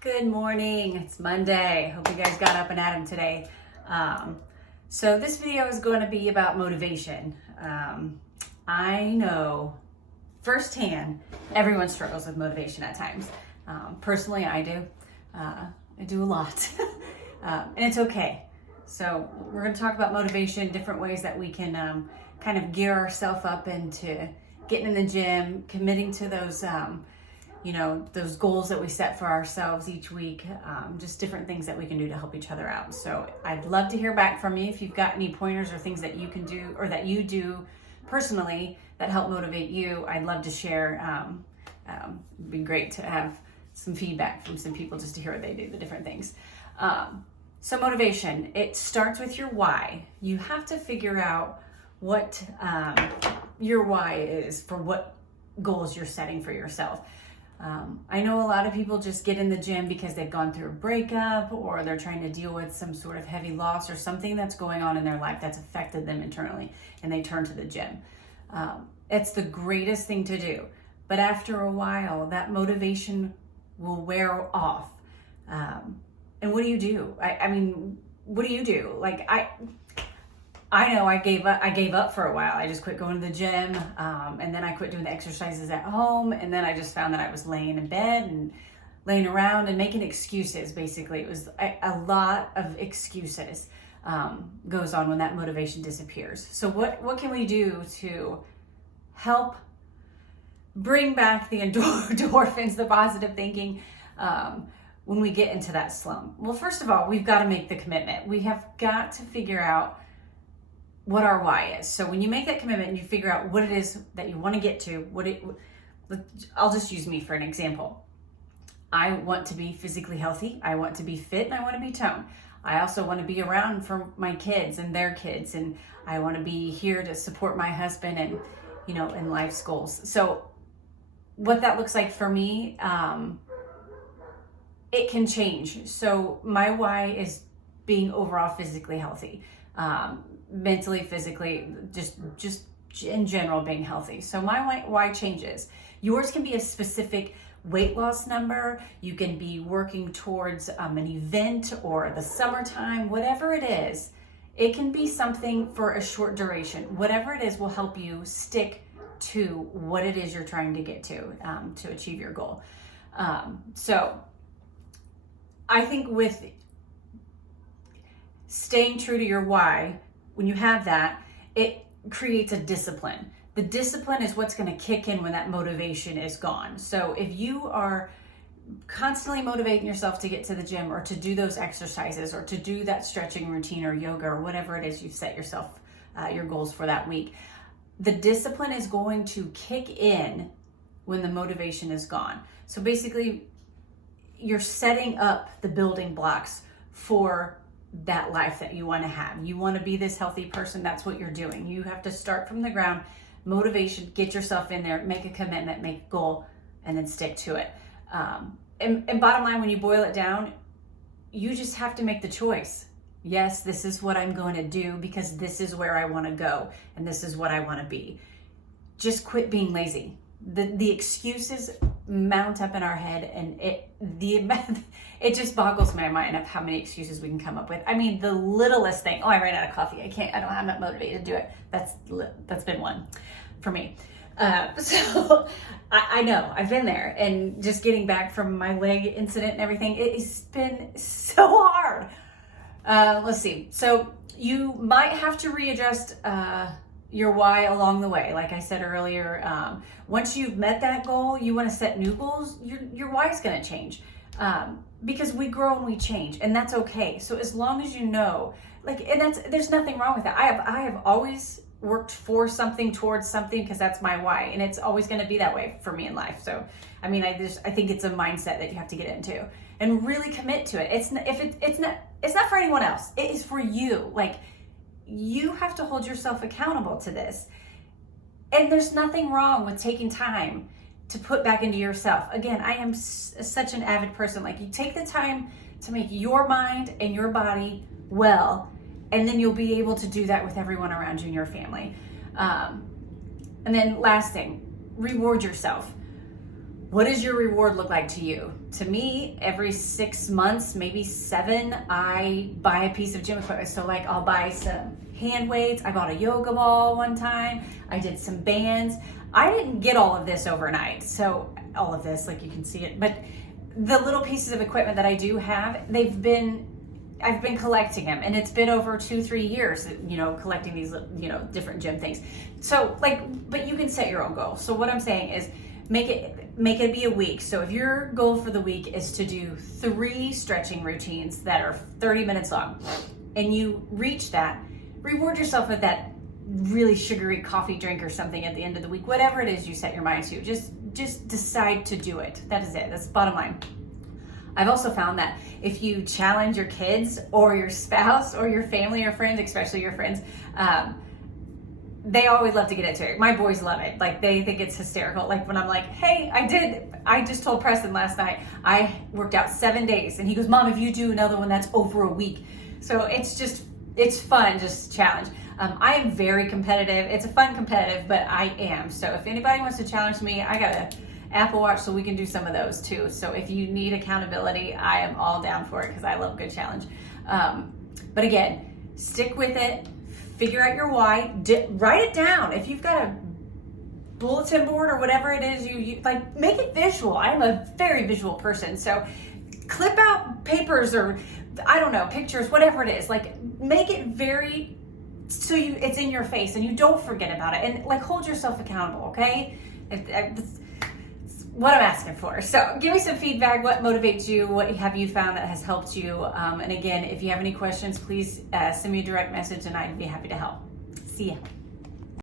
Good morning. It's Monday. Hope you guys got up and at 'em today. So this video is going to be about motivation. I know firsthand everyone struggles with motivation at times. Personally, I do. I do a lot, and it's okay. So we're going to talk about motivation, different ways that we can kind of gear ourselves up into getting in the gym, committing to those those goals that we set for ourselves each week, just different things that we can do to help each other out. So I'd love to hear back from you if you've got any pointers or things that you can do or that you do personally that help motivate you. I'd love to share. It'd be great to have some feedback from some people just to hear what they do, the different things. So motivation, it starts with your why. You have to figure out what your why is for what goals you're setting for yourself. I know a lot of people just get in the gym because they've gone through a breakup or they're trying to deal with some sort of heavy loss or something that's going on in their life that's affected them internally, and they turn to the gym. It's the greatest thing to do. But after a while, that motivation will wear off. And what do you do? I mean, what do you do? Like, I know I gave up for a while. I just quit going to the gym, and then I quit doing the exercises at home, and then I just found that I was laying in bed and laying around and making excuses. Basically, it was a lot of excuses goes on when that motivation disappears. So what can we do to help bring back the endorphins, the positive thinking, when we get into that slump? Well, first of all, we've got to make the commitment. We have got to figure out what our why is. So when you make that commitment and you figure out what it is that you want to get to, I'll just use me for an example. I want to be physically healthy. I want to be fit, and I want to be toned. I also want to be around for my kids and their kids, and I want to be here to support my husband and, in life's goals. So what that looks like for me, it can change. So my why is being overall physically healthy. Mentally, physically, just in general being healthy. So my why changes. Yours can be a specific weight loss number. You can be working towards an event or the summertime, whatever it is. It can be something for a short duration. Whatever it is will help you stick to what it is you're trying to get to achieve your goal. So I think with staying true to your why, when you have that, it creates a discipline. The discipline is what's going to kick in when that motivation is gone. So if you are constantly motivating yourself to get to the gym or to do those exercises or to do that stretching routine or yoga or whatever it is you've set yourself, your goals for that week, the discipline is going to kick in when the motivation is gone. So basically, you're setting up the building blocks for that life that you want to have. You want to be this healthy person. That's what you're doing. You have to start from the ground, motivation, get yourself in there, make a commitment, make a goal, and then stick to it. And bottom line, when you boil it down, you just have to make the choice. Yes, this is what I'm going to do because this is where I want to go and this is what I want to be. Just quit being lazy. The excuses mount up in our head, and it just boggles my mind of how many excuses we can come up with. I mean, the littlest thing. Oh, I ran out of coffee. I'm not motivated to do it. That's been one for me. So I know I've been there, and just getting back from my leg incident and everything, it's been so hard. Let's see. So you might have to readjust, your why along the way. Like I said earlier, once you've met that goal, you want to set new goals, your why is going to change, because we grow and we change, and that's okay. So as long as you know, there's nothing wrong with that. I have always worked for something, towards something, because that's my why, and it's always going to be that way for me in life. So I mean, I think it's a mindset that you have to get into and really commit to it. It's not for anyone else. It is for you. Like, you have to hold yourself accountable to this. And there's nothing wrong with taking time to put back into yourself. Again, I am such an avid person. Like, you take the time to make your mind and your body well, and then you'll be able to do that with everyone around you in your family. And then last thing, reward yourself. What does your reward look like to you? To me, every 6 months, maybe 7, I buy a piece of gym equipment. So like I'll buy some hand weights. I bought a yoga ball one time. I did some bands. I didn't get all of this overnight. So all of this, like you can see it, but the little pieces of equipment that I do have, I've been collecting them, and it's been over 2-3 years, collecting these, different gym things. So but you can set your own goal. So what I'm saying is make it be a week. So if your goal for the week is to do 3 stretching routines that are 30 minutes long, and you reach that, reward yourself with that really sugary coffee drink or something at the end of the week. Whatever it is you set your mind to, just decide to do it. That is it. That's the bottom line. I've also found that if you challenge your kids or your spouse or your family or friends, especially your friends, they always love to get into it. My boys love it. Like, they think it's hysterical. Like when I'm like, hey, I just told Preston last night, I worked out 7 days. And he goes, Mom, if you do another one, that's over a week. So it's fun, just challenge. I am very competitive. It's a fun competitive, but I am. So if anybody wants to challenge me, I got a Apple Watch, so we can do some of those too. So if you need accountability, I am all down for it because I love a good challenge. But again, stick with it. Figure out your why. Write it down. If you've got a bulletin board or whatever it is, you like, make it visual. I am a very visual person. So clip out papers or I don't know, pictures, whatever it is. Like, make it very so it's in your face and you don't forget about it, and like hold yourself accountable. Okay, it's what I'm asking for. So give me some feedback. What motivates you? What have you found that has helped you? And again, if you have any questions, please send me a direct message and I'd be happy to help. See ya.